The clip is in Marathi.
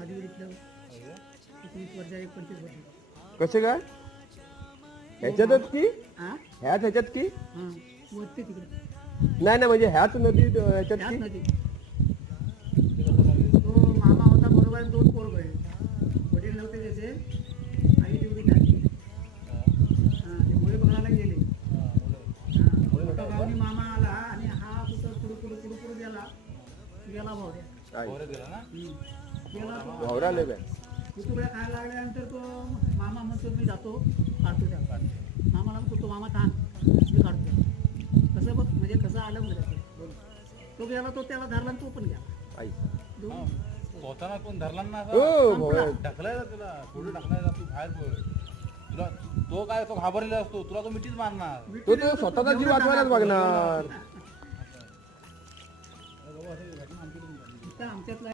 आदिवारीतलं 21 वर्ष 25 वर्ष. कसे काय ह्याच्यातच की हा ह्याच्यात की हां वरती तिकडे नाही नाही म्हणजे ह्याच नदीत ह्याच्यात त्याच की नदी. तो मामा होता बरोबर आणि 2 पोरं आहे. वडील नव्हते त्याचे, आई तेवढीच आहे. हां ते मुळे बघायला गेले. हां मोठा भाऊनी मामा आला आणि हा कुठं पुढे गेला भावड्या. गेला तो भावरा आले काय तुकड्या खायला लागल्यानंतर तो मामा म्हणतो मी जातो काढतो त्याला. मामाला म्हणतो तो मामा थांब मी काढतो. कसं बघ म्हणजे कसं आलं म्हणजे तो गेला तो त्याला धरला आणि तो पण गेला. आई पोहताना कोण धरला ना हो भावरा ढकलायचा तुला पुढे ढकलायचा तू बाहेर पड तुला तो काय तो घाबरलेला असतो तुला तो मिठीच मारणार तो तो स्वतःचा जीव वाचवायलाच बघणार आमच्यातला